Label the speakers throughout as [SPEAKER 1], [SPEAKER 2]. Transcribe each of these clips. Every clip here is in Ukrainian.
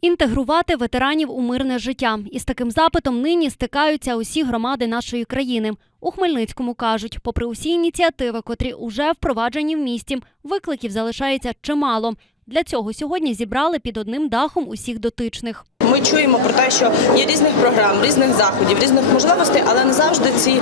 [SPEAKER 1] Інтегрувати ветеранів у мирне життя. Із таким запитом нині стикаються усі громади нашої країни. У Хмельницькому кажуть, попри усі ініціативи, котрі уже впроваджені в місті, викликів залишається чимало. Для цього сьогодні зібрали під одним дахом усіх дотичних.
[SPEAKER 2] Ми чуємо про те, що є різних програм, різних заходів, різних можливостей, але не завжди ці е,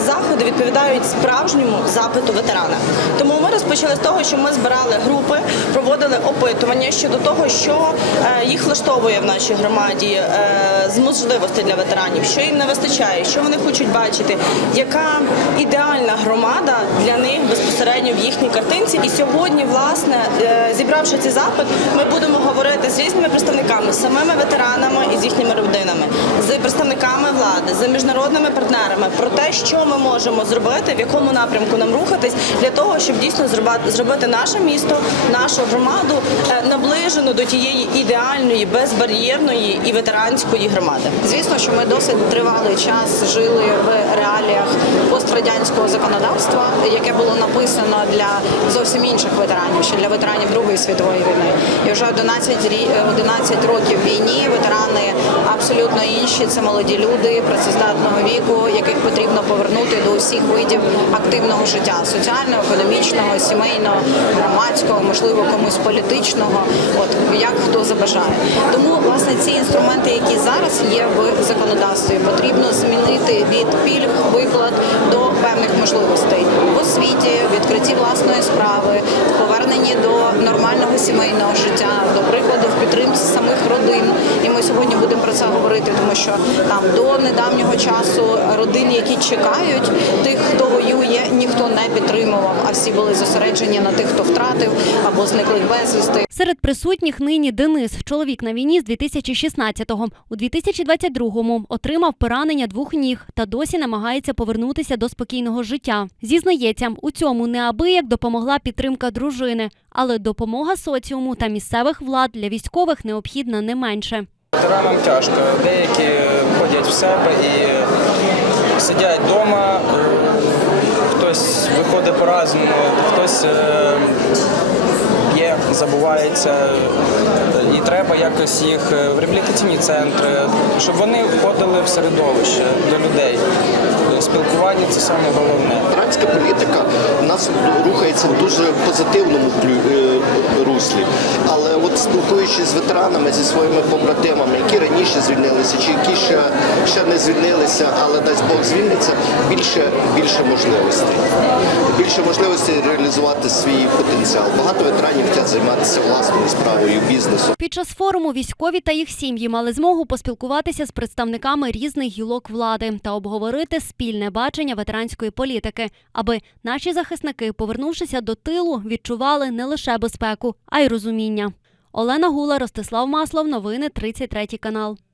[SPEAKER 2] заходи відповідають справжньому запиту ветерана. Тому ми розпочали з того, що ми збирали групи, проводили опитування щодо того, що е, їх влаштовує в нашій громаді е, з можливостей для ветеранів, що їм не вистачає, що вони хочуть бачити, яка ідеальна громада для них безпосередньо в їхній картинці. І сьогодні, власне, е, зібравши цей запит, ми будемо говорити з різними представниками, з самими ветеранами і з їхніми родинами, з представниками влади, з міжнародними партнерами про те, що ми можемо зробити, в якому напрямку нам рухатись, для того, щоб дійсно зробати, зробити наше місто, нашу громаду е, наближену до тієї ідеальної, безбар'єрної і ветеранської громади.
[SPEAKER 3] Звісно, що ми досить тривалий час жили в реаліях пострадянського законодавства, яке було написано для зовсім інших ветеранів, ще для ветеранів Другої світової війни. І вже 11, рі- 11 років війні ветерани абсолютно інші. Це молоді люди працездатного віку, потрібно повернути до усіх видів активного життя соціального, економічного, сімейного, громадського, можливо, комусь політичного. От як хто забажає. Тому власне ці інструменти, які зараз є в законодавстві, потрібно змінити від пільг, виплат до певних можливостей в освіті, відкритті власної справи, в поверненні до нормального сімейного життя, до прикладу, в підтримці самих сьогодні будемо про це говорити, тому що там до недавнього часу родини, які чекають тих, хто воює, ніхто не підтримував, а всі були зосереджені на тих, хто втратив або зниклих безвісти.
[SPEAKER 1] Серед присутніх нині Денис, чоловік на війні з 2016-го. У 2022-му отримав поранення двох ніг та досі намагається повернутися до спокійного життя. Зізнається, у цьому неабияк допомогла підтримка дружини, але допомога соціуму та місцевих влад для військових необхідна не менше.
[SPEAKER 4] Ветеранам тяжко. Деякі ходять в себе і сидять вдома. Хтось виходить по-разному, хтось е, п'є, забувається. І треба якось їх в реабілітаційні центри, щоб вони входили в середовище до людей. Спілкування це саме головне.
[SPEAKER 5] Іранська політика в нас рухається в дуже позитивному е, руслі. Але от спілкуючись з ветеранами, зі своїми побратимами, які звільнилися, чи які ще, ще не звільнилися, але дасть Бог звільниться, більше, більше можливостей. Більше можливостей реалізувати свій потенціал. Багато ветеранів хочуть займатися власною справою, бізнесом.
[SPEAKER 1] Під час форуму військові та їх сім'ї мали змогу поспілкуватися з представниками різних гілок влади та обговорити спільне бачення ветеранської політики, аби наші захисники, повернувшися до тилу, відчували не лише безпеку, а й розуміння. Олена Гула, Ростислав Маслов, новини 33 канал.